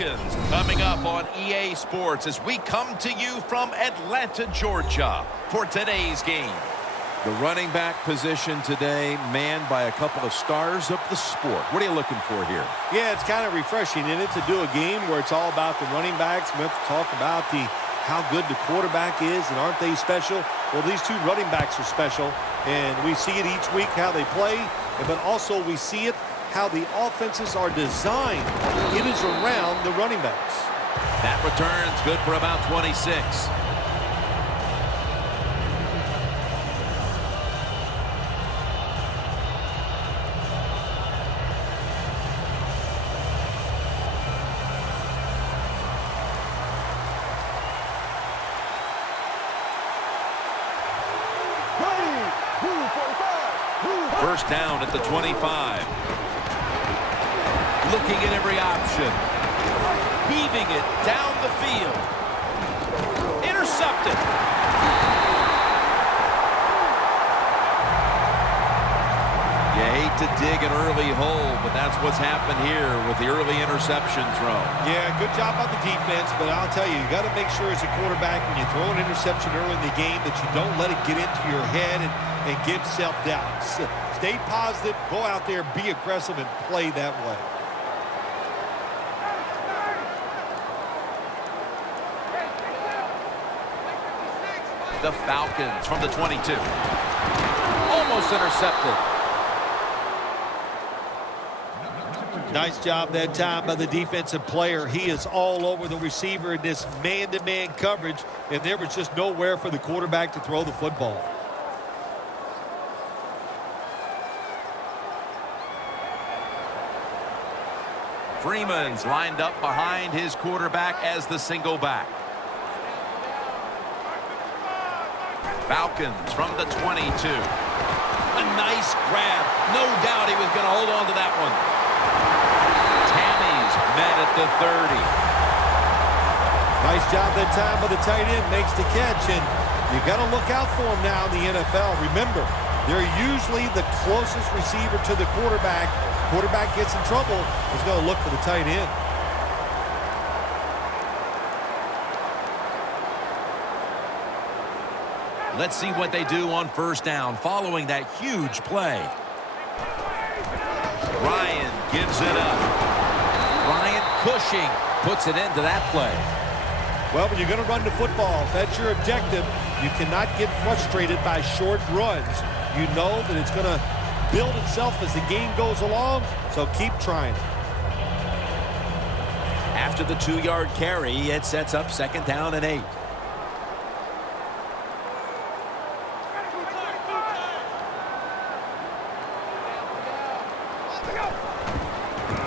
Falcons coming up on EA Sports as we come to you from Atlanta, Georgia for today's game. The running back position today manned by a couple of stars of the sport. What are you looking for here? Yeah, it's kind of refreshing in it to do a game where it's all about the running backs. We have to talk about how good the quarterback is, and aren't they special? Well, these two running backs are special, and we see it each week how they play, but also we see it how the offenses are designed. It is around the running backs. That return's good for about 26. First down at the 25. Looking at every option. Heaving it down the field. Intercepted. You hate to dig an early hole, but that's what's happened here with the early interception throw. Yeah, good job on the defense, but I'll tell you got to make sure as a quarterback when you throw an interception early in the game that you don't let it get into your head and give self-doubt. Stay positive, go out there, be aggressive, and play that way. The Falcons from the 22. Almost intercepted. Nice job that time by the defensive player. He is all over the receiver in this man-to-man coverage, and there was just nowhere for the quarterback to throw the football. Freeman's lined up behind his quarterback as the single back. Falcons from the 22. A nice grab. No doubt he was going to hold on to that one. Tammy's met at the 30. Nice job that time by the tight end. Makes the catch, and you got to look out for him now in the NFL. Remember, they're usually the closest receiver to the quarterback. Quarterback gets in trouble, he's going to look for the tight end. Let's see what they do on first down following that huge play. Ryan gives it up. Ryan Cushing puts it into that play. Well, when you're going to run the football, if that's your objective, you cannot get frustrated by short runs. You know that it's going to build itself as the game goes along, so keep trying. After the 2-yard carry, it sets up second down and 8.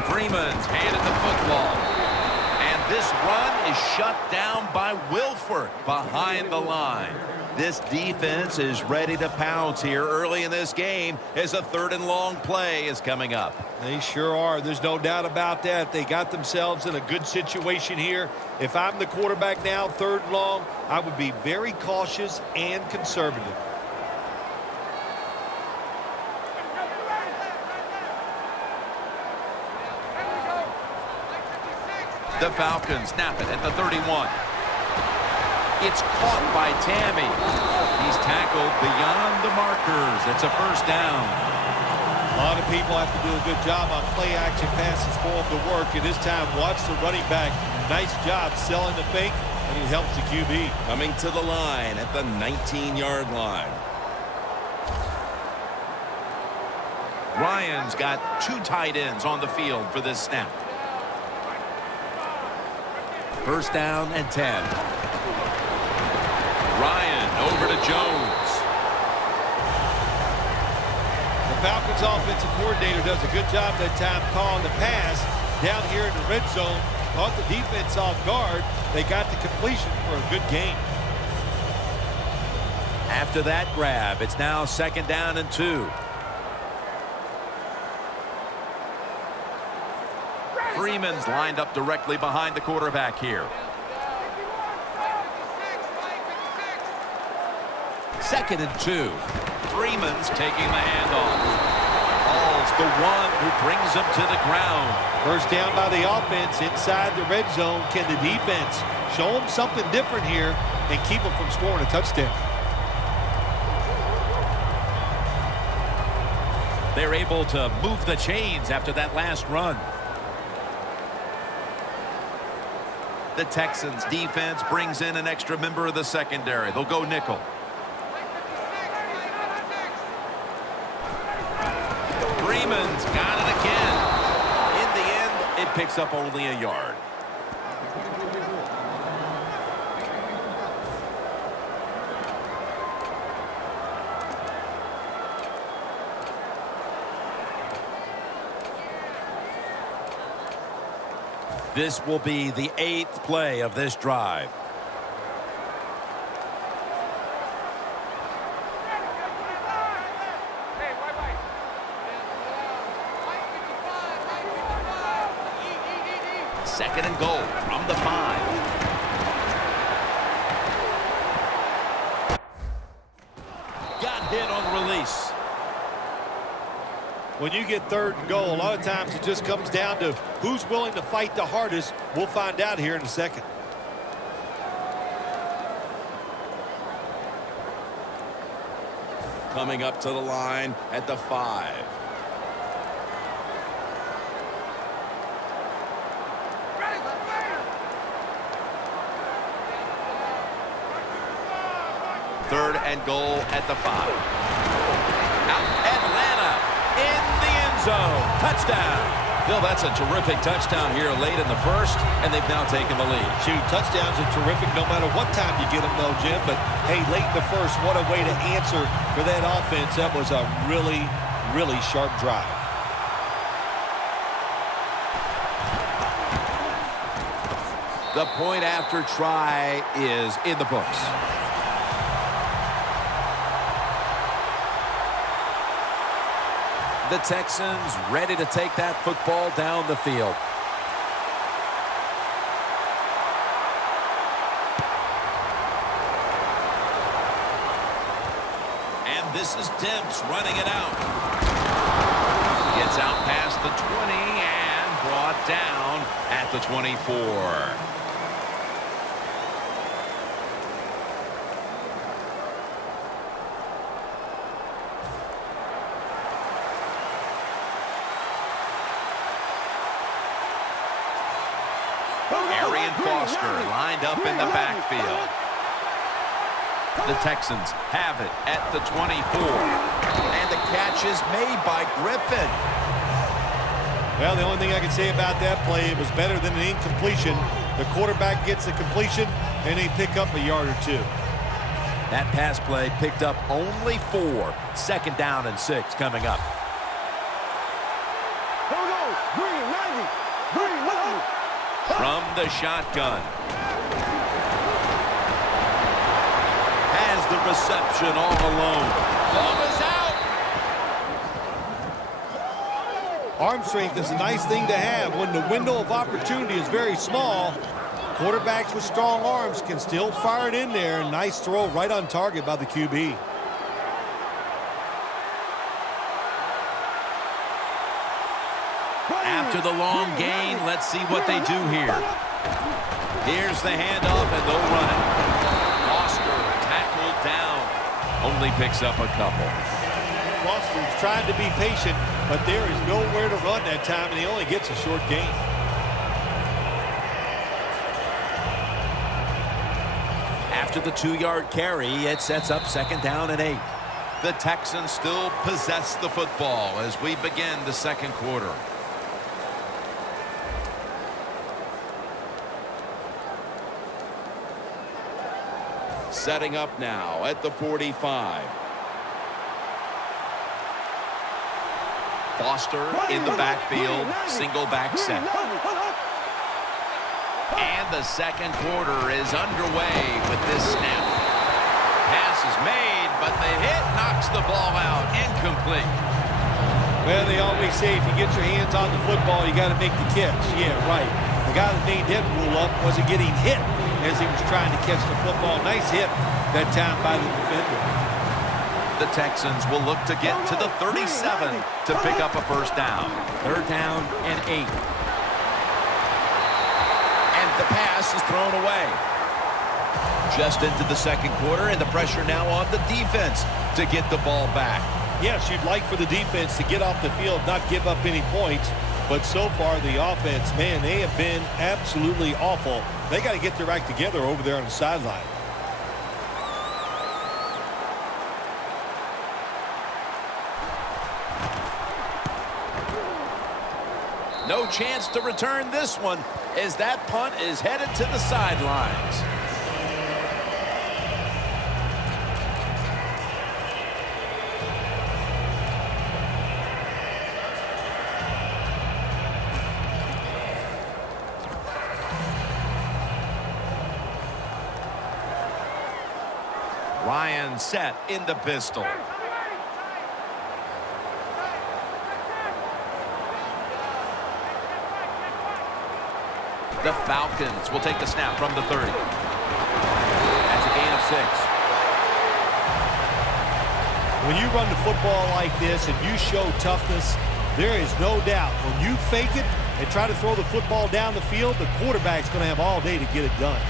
Freeman's handed the football. And this run is shut down by Wilford behind the line. This defense is ready to pounce here early in this game as a 3rd and long play is coming up. They sure are. There's no doubt about that. They got themselves in a good situation here. If I'm the quarterback now, 3rd and long, I would be very cautious and conservative. The Falcons snap it at the 31. It's caught by Tammy. He's tackled beyond the markers. It's a first down. A lot of people have to do a good job on play-action passes for them to work. And this time, watch the running back. Nice job selling the fake, and it helps the QB. Coming to the line at the 19-yard line. Ryan's got 2 tight ends on the field for this snap. First down and 10. Ryan over to Jones. The Falcons offensive coordinator does a good job that time calling the pass down here in the red zone. Caught the defense off guard. They got the completion for a good game. After that grab, it's now second down and 2. Freeman's lined up directly behind the quarterback here. Second and 2. Freeman's taking the handoff. Oh, is the one who brings them to the ground. First down by the offense inside the red zone. Can the defense show them something different here and keep them from scoring a touchdown? They're able to move the chains after that last run. The Texans defense brings in an extra member of the secondary. They'll go nickel. Freeman's got it again. In the end, it picks up only a yard. This will be the 8th play of this drive. Second and goal from the 5. Got hit on release. When you get third and goal, a lot of times it just comes down to who's willing to fight the hardest. We'll find out here in a second. Coming up to the line at the 5. Third and goal at the 5. Out Atlanta in the end zone. Touchdown. Bill, that's a terrific touchdown here late in the first, and they've now taken the lead. Shoot, touchdowns are terrific no matter what time you get them, though, Jim. But, hey, late in the first, what a way to answer for that offense. That was a really, really sharp drive. The point after try is in the books. The Texans ready to take that football down the field. And this is Demps running it out. Gets out past the 20 and brought down at the 24. Foster lined up in the backfield. The Texans have it at the 24. And the catch is made by Griffin. Well, the only thing I can say about that play, it was better than an incompletion. The quarterback gets the completion, and they pick up a yard or two. That pass play picked up only 4. Second down and 6 coming up. From the shotgun. Has the reception all alone. Ball is out. Arm strength is a nice thing to have when the window of opportunity is very small. Quarterbacks with strong arms can still fire it in there. Nice throw right on target by the QB. After the long gain, let's see what they do here. Here's the handoff, and they'll run it. Foster tackled down. Only picks up a couple. Foster's trying to be patient, but there is nowhere to run that time, and he only gets a short gain. After the 2-yard carry, it sets up second down and 8. The Texans still possess the football as we begin the second quarter. Setting up now at the 45. Foster in the backfield, single back set. And the second quarter is underway with this snap. Pass is made, but the hit knocks the ball out. Incomplete. Well, they always say if you get your hands on the football, you got to make the catch. Yeah, right. The guy that made that rule up wasn't getting hit as he was trying to catch the football. Nice hit that time by the defender. The The Texans will look to get to the 37 to pick up a first down. 3rd down and 8. And the pass is thrown away. Just into the second quarter, and the pressure now on the defense to get the ball back. Yes, you'd like for the defense to get off the field, not give up any points. But so far, the offense, man, they have been absolutely awful. They got to get their act together over there on the sideline. No chance to return this one as that punt is headed to the sidelines. Ryan set in the pistol. The Falcons will take the snap from the 30. That's a gain of 6. When you run the football like this and you show toughness, there is no doubt when you fake it and try to throw the football down the field, the quarterback's going to have all day to get it done.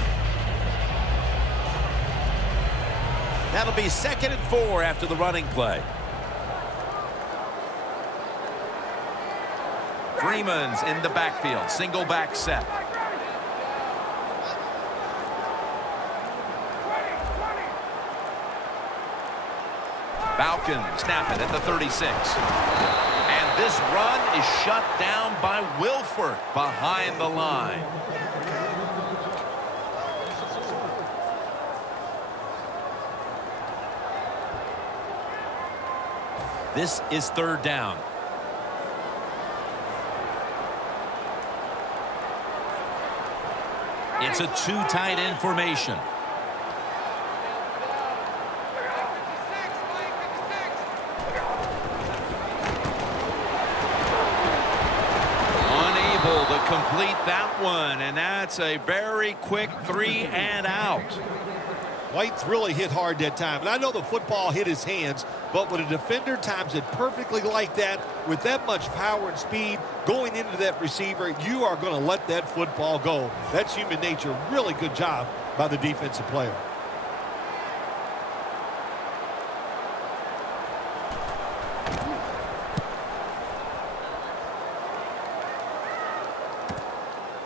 That'll be 2nd and 4 after the running play. Freeman's in the backfield. Single back set. Falcons snap it at the 36. And this run is shut down by Wilford behind the line. This is 3rd down. It's a 2 tight end formation. Unable to complete that one, and that's a very quick 3 and out. White's really hit hard that time. And I know the football hit his hands, but when a defender times it perfectly like that, with that much power and speed going into that receiver, you are going to let that football go. That's human nature. Really good job by the defensive player.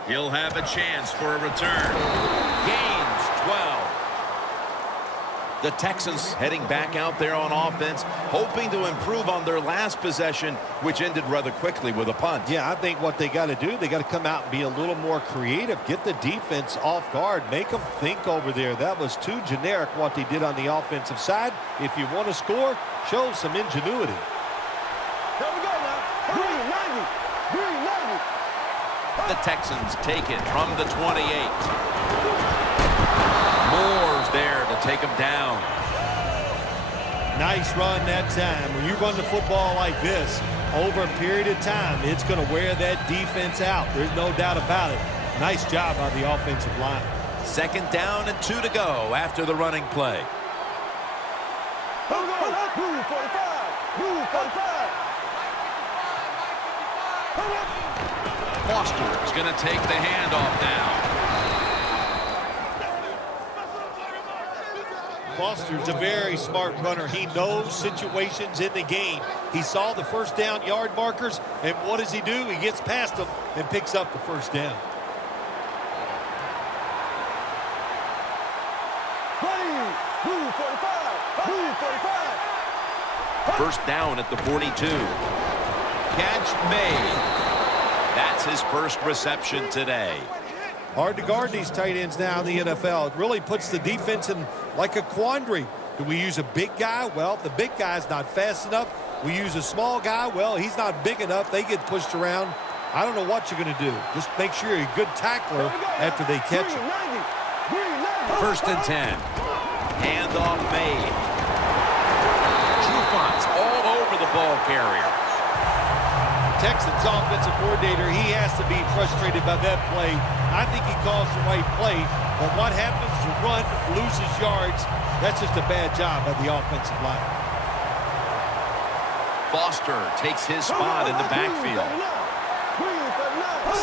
He'll have a chance for a return. Gains 12. The Texans heading back out there on offense, hoping to improve on their last possession, which ended rather quickly with a punt. Yeah, I think what they got to do, they got to come out and be a little more creative. Get the defense off guard. Make them think over there. That was too generic what they did on the offensive side. If you want to score, show some ingenuity. Here we go now. 390. The Texans take it from the 28. Moore's there to take him down. Nice run that time. When you run the football like this, over a period of time, it's going to wear that defense out. There's no doubt about it. Nice job on the offensive line. 2nd down and 2 to go after the running play. Move 45. Move 45. Foster is going to take the handoff now. Foster's a very smart runner. He knows situations in the game. He saw the 1st down yard markers, and what does he do? He gets past them and picks up the 1st down. Move 45. Move 45. 1st down at the 42. Catch made. That's his 1st reception today. Hard to guard these tight ends now in the NFL. It really puts the defense in like a quandary. Do we use a big guy? Well, the big guy's not fast enough. We use a small guy. Well, he's not big enough. They get pushed around. I don't know what you're going to do. Just make sure you're a good tackler after they catch him. 1st and 10. Handoff made. Trufont's all over the ball carrier. Texans offensive coordinator, he has to be frustrated by that play. I think he calls the right play, but what happens is the run loses yards. That's just a bad job by the offensive line. Foster takes his spot in the backfield.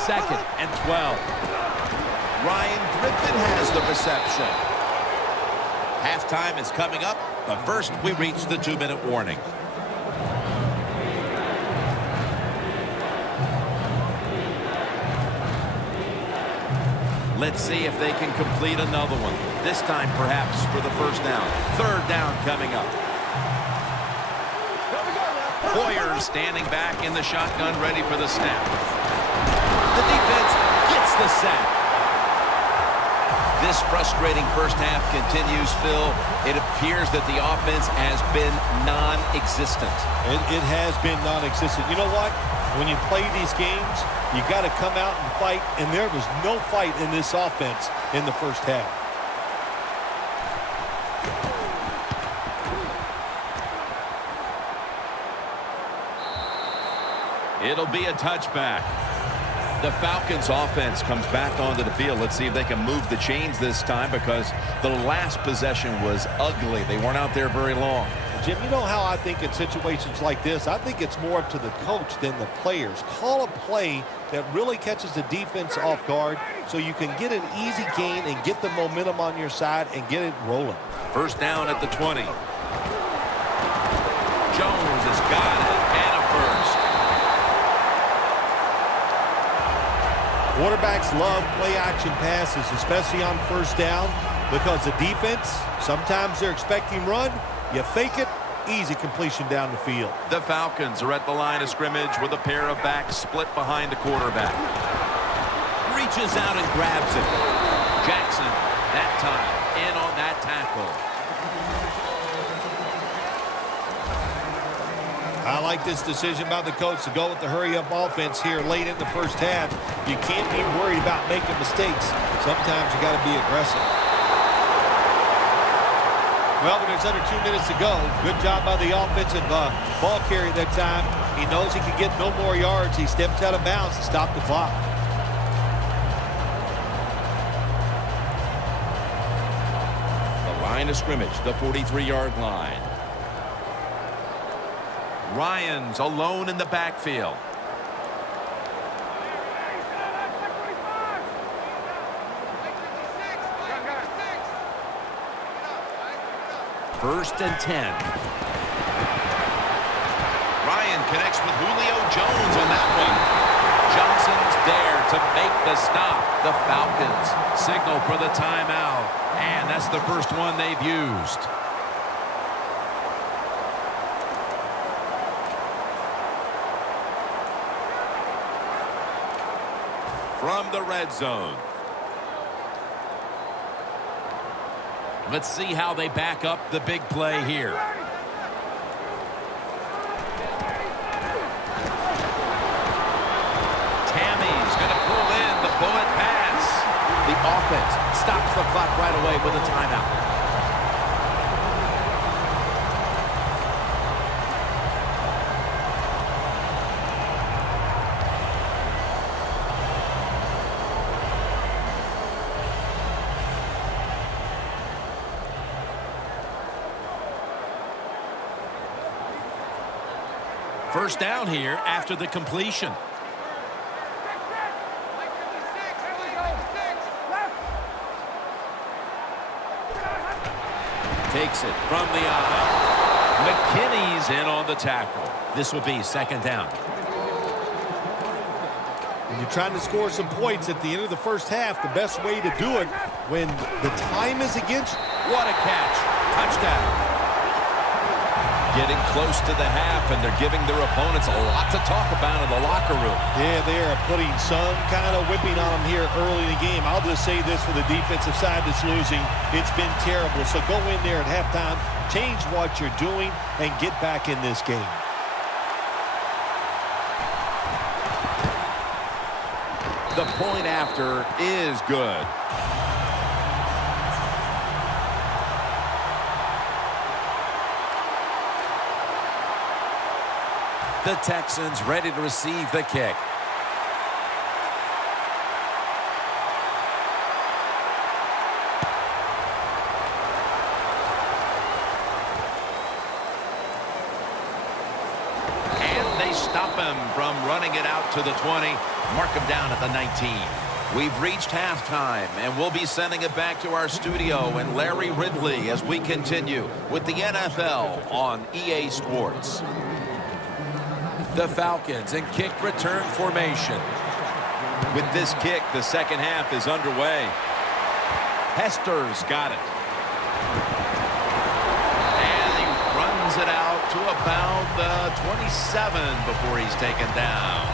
2nd and 12. Ryan Griffin has the reception. Halftime is coming up, but first we reach the 2-minute warning. Let's see if they can complete another one. This time perhaps for the first down. 3rd down coming up. Hoyer standing back in the shotgun, ready for the snap. The defense gets the sack. This frustrating first half continues, Phil. It appears that the offense has been non-existent. It has been non-existent. You know what? When you play these games, you got to come out and fight, and there was no fight in this offense in the first half. It'll be a touchback. The Falcons offense comes back onto the field. Let's see if they can move the chains this time, because the last possession was ugly. They weren't out there very long. Jim, you know how I think in situations like this, I think it's more up to the coach than the players. Call a play that really catches the defense off guard so you can get an easy gain and get the momentum on your side and get it rolling. 1st down at the 20. Jones has got it, and a first. Quarterbacks love play-action passes, especially on 1st down, because the defense, sometimes they're expecting run. You fake it, easy completion down the field. The Falcons are at the line of scrimmage with a pair of backs split behind the quarterback. Reaches out and grabs it. Jackson, that time, in on that tackle. I like this decision by the coach to go with the hurry-up offense here late in the first half. You can't be worried about making mistakes. Sometimes you got to be aggressive. Well, but there's under 2 minutes to go. Good job by the offensive ball carrier that time. He knows he can get no more yards. He steps out of bounds to stop the clock. The line of scrimmage, the 43-yard line. Ryan's alone in the backfield. First and 10. Ryan connects with Julio Jones on that one. Johnson's there to make the stop. The Falcons signal for the timeout, and that's the first one they've used. From the red zone. Let's see how they back up the big play here. Tammy's going to pull in the bullet pass. The offense stops the clock right away with a timeout. First down here after the completion. Takes it from the aisle. McKinney's in on the tackle. This will be 2nd down. When you're trying to score some points at the end of the first half, the best way to do it when the time is against you. What a catch. Touchdown. Getting close to the half, and they're giving their opponents a lot to talk about in the locker room. Yeah, they are putting some kind of whipping on them here early in the game. I'll just say this for the defensive side that's losing. It's been terrible. So go in there at halftime, change what you're doing, and get back in this game. The point after is good. The Texans ready to receive the kick. stop him from running it out to the 20. Mark him down at the 19. We've reached halftime, and we'll be sending it back to our studio and Larry Ridley as we continue with the NFL on EA Sports. The Falcons in kick return formation. With this kick, the second half is underway. Hester's got it. And he runs it out to about the 27 before he's taken down.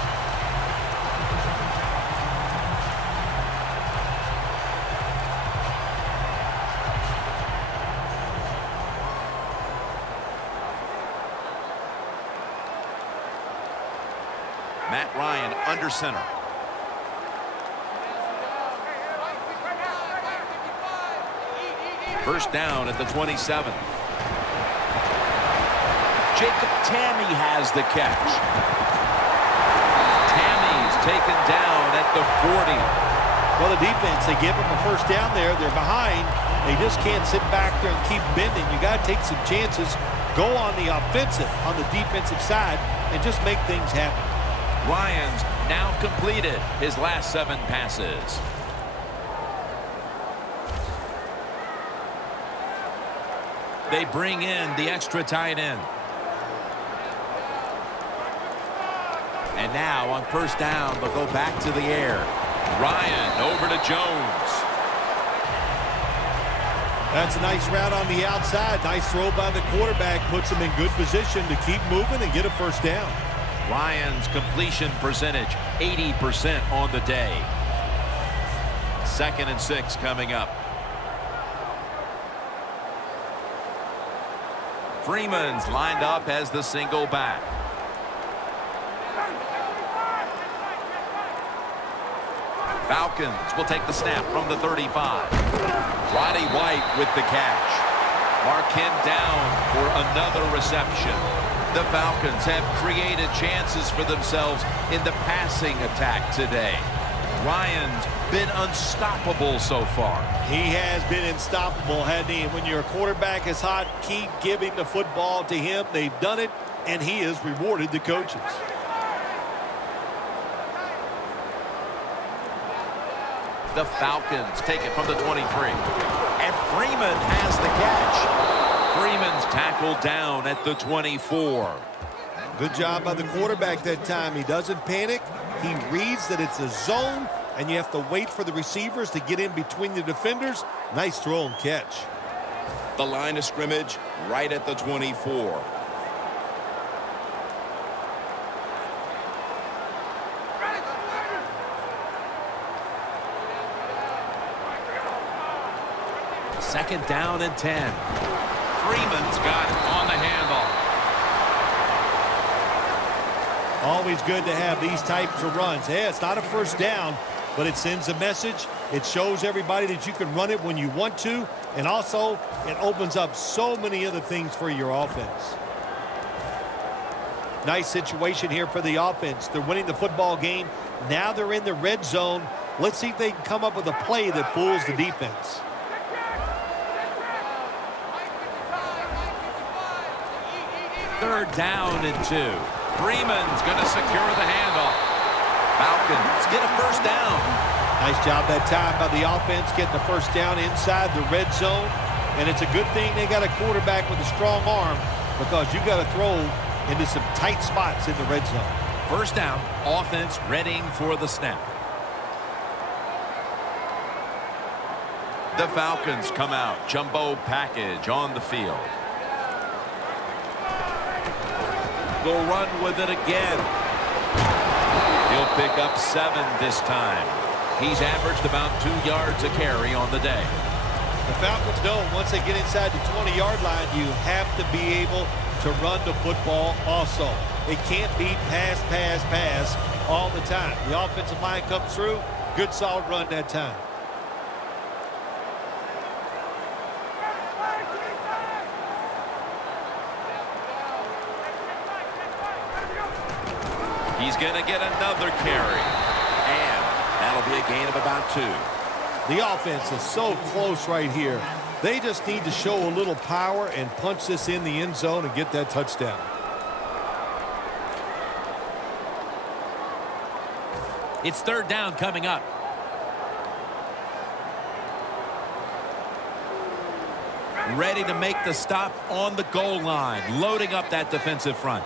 Matt Ryan under center. First down at the 27. Jacob Tamme has the catch. Tammy's taken down at the 40. Well, the defense, they give them a first down there. They're behind. They just can't sit back there and keep bending. You got to take some chances. Go on the offensive, on the defensive side, and just make things happen. Ryan's now completed his last 7 passes. They bring in the extra tight end. And now on first down, they'll go back to the air. Ryan over to Jones. That's a nice route on the outside. Nice throw by the quarterback. Puts him in good position to keep moving and get a first down. Ryan's completion percentage, 80% on the day. 2nd and 6 coming up. Freeman's lined up as the single back. Falcons will take the snap from the 35. Roddy White with the catch. Mark him down for another reception. The Falcons have created chances for themselves in the passing attack today. Ryan's been unstoppable so far. He has been unstoppable, hasn't he? And when your quarterback is hot, keep giving the football to him. They've done it, and he has rewarded the coaches. The Falcons take it from the 23. And Freeman has the catch. Freeman's tackled down at the 24. Good job by the quarterback that time. He doesn't panic. He reads that it's a zone, and you have to wait for the receivers to get in between the defenders. Nice throw and catch. The line of scrimmage right at the 24. Second down and 10. Freeman's got it on the handoff. Always good to have these types of runs. Yeah, it's not a first down, but it sends a message. It shows everybody that you can run it when you want to, and also it opens up so many other things for your offense. Nice situation here for the offense. They're winning the football game. Now they're in the red zone. Let's see if they can come up with a play that fools the defense. Third down and 2. Freeman's going to secure the handoff. Falcons get a first down. Nice job that time by the offense getting the first down inside the red zone. And it's a good thing they got a quarterback with a strong arm, because you got to throw into some tight spots in the red zone. First down, offense readying for the snap. The Falcons come out, jumbo package on the field. They'll run with it again. He'll pick up 7 this time. He's averaged about 2 yards a carry on the day. The Falcons know once they get inside the 20-yard line, you have to be able to run the football also. It can't be pass, pass, pass all the time. The offensive line comes through. Good, solid run that time. He's going to get another carry. And that'll be a gain of about 2. The offense is so close right here. They just need to show a little power and punch this in the end zone and get that touchdown. It's third down coming up. Ready to make the stop on the goal line. Loading up that defensive front.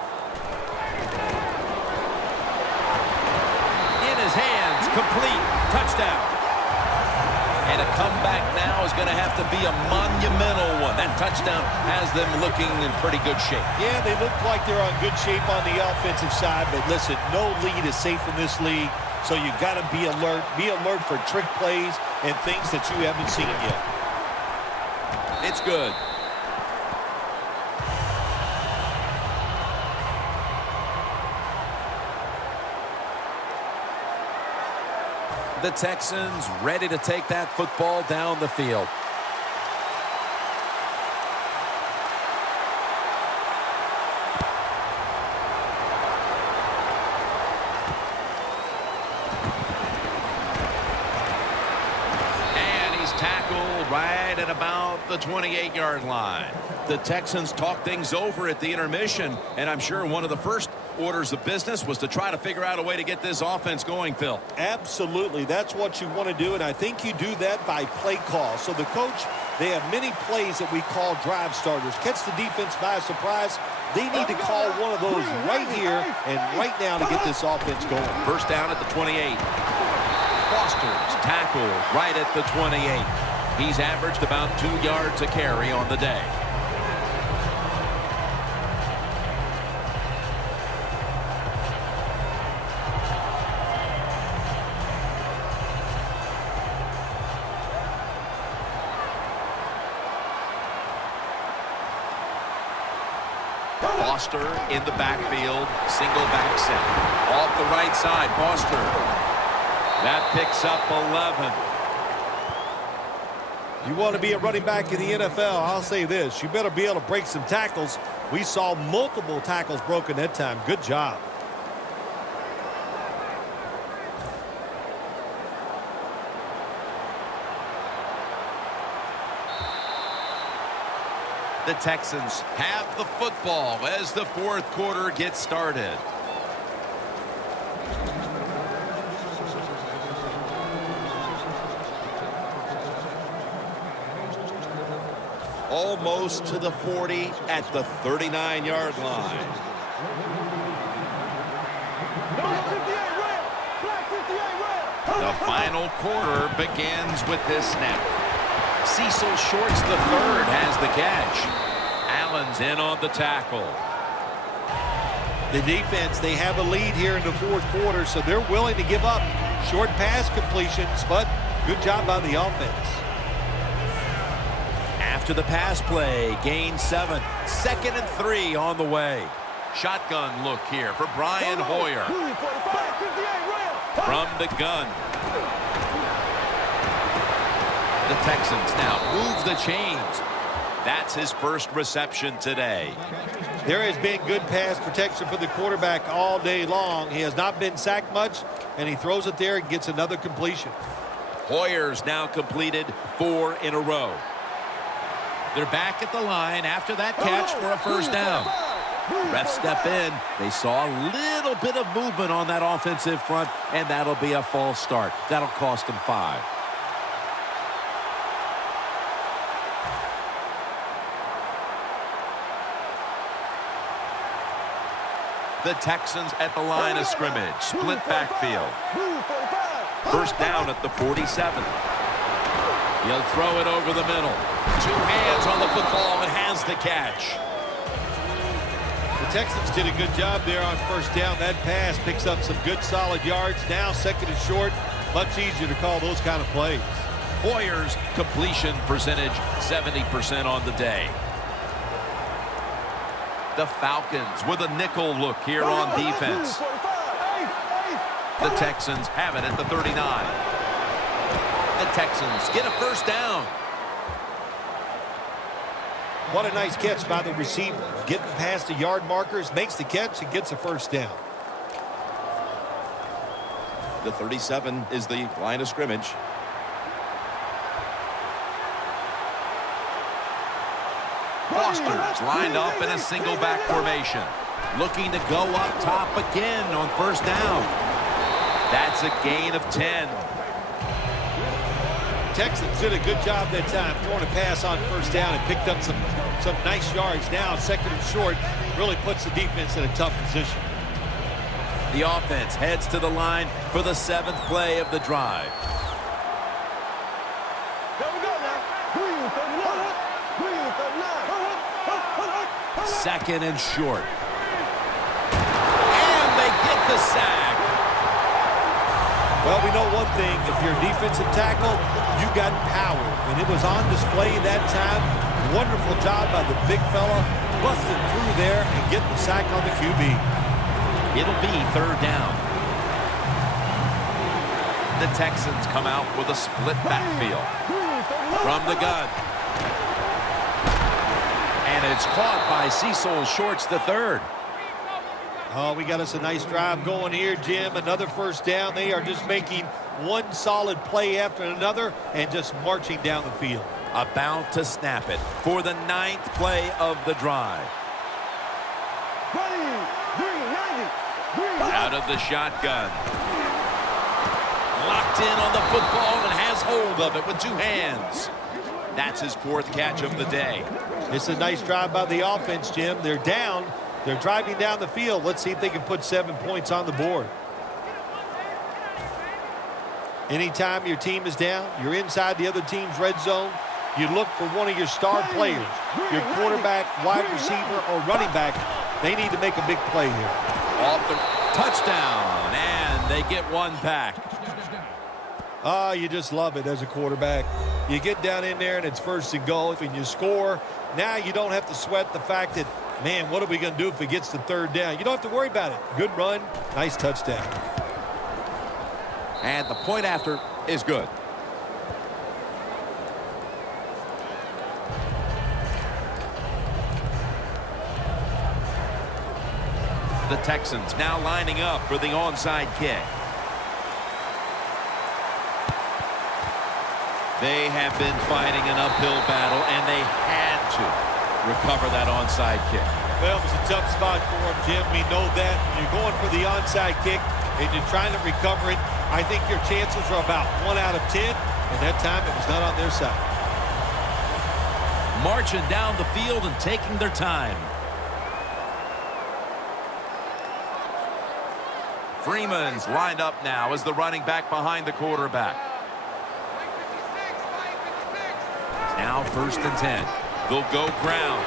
In his hands. Complete. Touchdown. And a comeback now is going to have to be a monumental one. That touchdown has them looking in pretty good shape. Yeah, they look like they're on good shape on the offensive side, but listen, no lead is safe in this league, so you got to be alert. Be alert for trick plays and things that you haven't seen yet. It's good. The Texans ready to take that football down the field. And he's tackled right at about the 28-yard line. The Texans talked things over at the intermission, and I'm sure one of the first orders of business was to try to figure out a way to get this offense going, Phil. Absolutely. That's what you want to do, and I think you do that by play call. So the coach, they have many plays that we call drive starters. Catch the defense by surprise. They need to call one of those right here and right now to get this offense going. First down at the 28. Foster's tackled right at the 28. He's averaged about 2 yards a carry on the day. Foster in the backfield, single back set. Off the right side, Foster. That picks up 11. You want to be a running back in the NFL, I'll say this. You better be able to break some tackles. We saw multiple tackles broken that time. Good job. The Texans have the football as the fourth quarter gets started. Almost to the 40 at the 39-yard line. The final quarter begins with this snap. Cecil Shorts the third has the catch. Allen's in on the tackle. The defense, they have a lead here in the fourth quarter, so they're willing to give up short pass completions, but good job by the offense. After the pass play, gain 7. 2nd and 3 on the way. Shotgun look here for Brian Hoyer. From the gun. The Texans now move the chains. That's his first reception today. There has been good pass protection for the quarterback all day long. He has not been sacked much, and he throws it there and gets another completion. Hoyer's now completed 4 in a row. They're back at the line after that catch for a first down. Refs step in. They saw a little bit of movement on that offensive front, and that'll be a false start. That'll cost them 5. The Texans at the line of scrimmage. Split backfield. First down at the 47. He'll throw it over the middle. 2 hands on the football and has the catch. The Texans did a good job there on first down. That pass picks up some good solid yards. Now 2nd and short. Much easier to call those kind of plays. Hoyer's completion percentage 70% on the day. The Falcons with a nickel look here on defense. The Texans have it at the 39. The Texans get a first down. What a nice catch by the receiver. Getting past the yard markers, makes the catch, and gets a first down. The 37 is the line of scrimmage. Foster's lined up in a single back formation. Looking to go up top again on first down. That's a gain of 10. Texans did a good job that time throwing a pass on first down and picked up some nice yards. Now second and short really puts the defense in a tough position. The offense heads to the line for the 7th play of the drive. There we go now. Green 39. Green 39. Second and short. And they get the sack. Well, we know one thing. If you're a defensive tackle, you got power. And it was on display that time. Wonderful job by the big fella. Busting through there and getting the sack on the QB. It'll be 3rd down. The Texans come out with a split backfield. From the gun. And it's caught by Cecil Shorts III. Oh, we got us a nice drive going here, Jim. Another first down. They are just making one solid play after another and just marching down the field. About to snap it for the 9th play of the drive. Out of the shotgun. Locked in on the football and has hold of it with 2 hands. That's his 4th catch of the day. It's a nice drive by the offense, Jim. They're down. They're driving down the field. Let's see if they can put 7 points on the board. Anytime your team is down, you're inside the other team's red zone, you look for one of your star players, your quarterback, wide receiver, or running back. They need to make a big play here. Off the touchdown, and they get 1 back. Ah, you just love it as a quarterback. You get down in there, and it's 1st and goal, and you score. Now you don't have to sweat the fact that, man, what are we going to do if it gets to 3rd down? You don't have to worry about it. Good run, nice touchdown. And the point after is good. The Texans now lining up for the onside kick. They have been fighting an uphill battle, and they had to recover that onside kick. Well, it was a tough spot for him, Jim. We know that. When you're going for the onside kick and you're trying to recover it, I think your chances are about 1 out of 10, and that time it was not on their side. Marching down the field and taking their time. Freeman's lined up now as the running back behind the quarterback. Now 1st and 10. They'll go ground.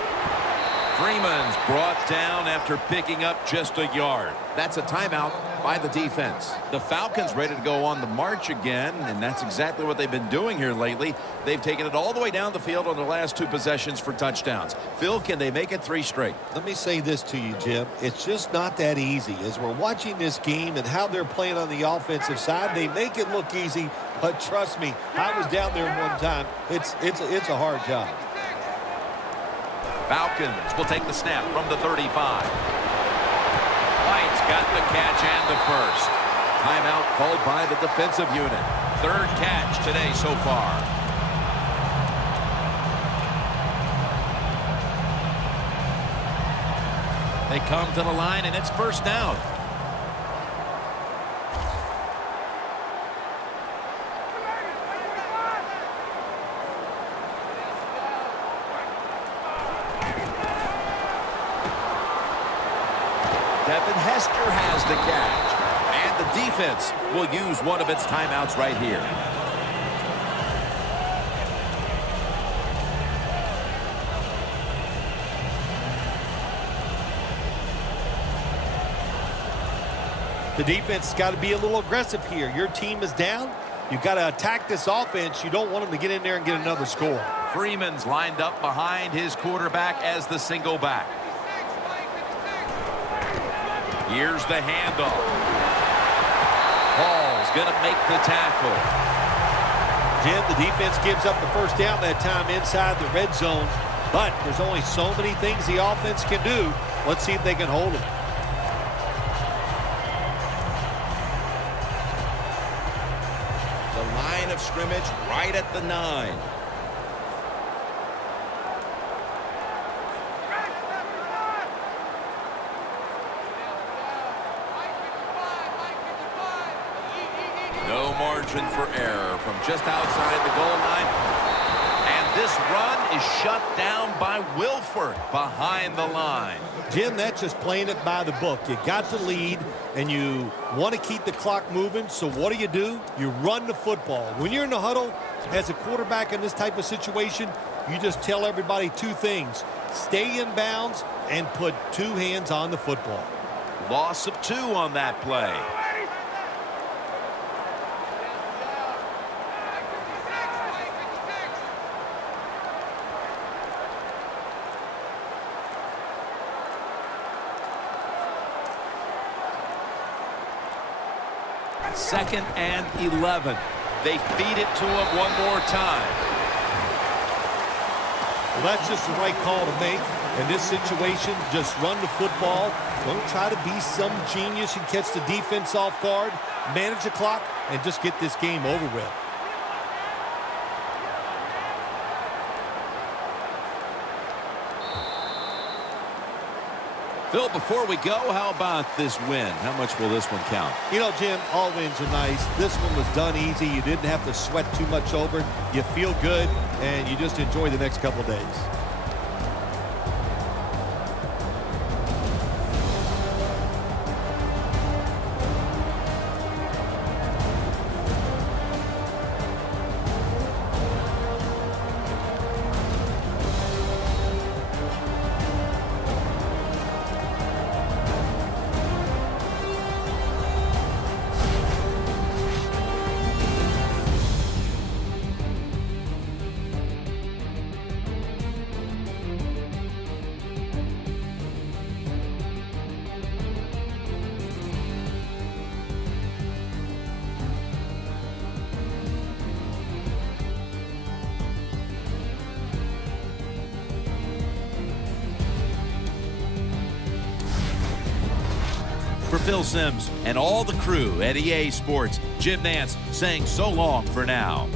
Freeman's brought down after picking up just a yard. That's a timeout by the defense. The Falcons ready to go on the march again, and that's exactly what they've been doing here lately. They've taken it all the way down the field on the last 2 possessions for touchdowns. Phil, can they make it 3 straight? Let me say this to you, Jim. It's just not that easy. As we're watching this game and how they're playing on the offensive side, they make it look easy, but trust me, I was down there one time. It's a hard job. Falcons will take the snap from the 35. White's got the catch and the 1st. Timeout called by the defensive unit. 3rd catch today so far. They come to the line, and it's 1st down. Hester has the catch, and the defense will use one of its timeouts right here. The defense has got to be a little aggressive here. Your team is down. You've got to attack this offense. You don't want them to get in there and get another score. Freeman's lined up behind his quarterback as the single back. Here's the handoff. Hall's going to make the tackle. Jim, the defense gives up the 1st down that time inside the red zone, but there's only so many things the offense can do. Let's see if they can hold it. The line of scrimmage right at the 9. margin for error from just outside the goal line. And this run is shut down by Wilford behind the line. Jim, that's just playing it by the book. You got the lead, and you want to keep the clock moving, so what do? You run the football. When you're in the huddle, as a quarterback in this type of situation, you just tell everybody two things. Stay in bounds and put two hands on the football. Loss of 2 on that play. Second and 11. They feed it to him one more time. Well, that's just the right call to make. In this situation, just run the football. Don't try to be some genius and catch the defense off guard. Manage the clock and just get this game over with. Phil, before we go, how about this win? How much will this one count? You know, Jim, all wins are nice. This one was done easy. You didn't have to sweat too much over it. You feel good, and you just enjoy the next couple days. For Phil Simms and all the crew at EA Sports, Jim Nantz saying so long for now.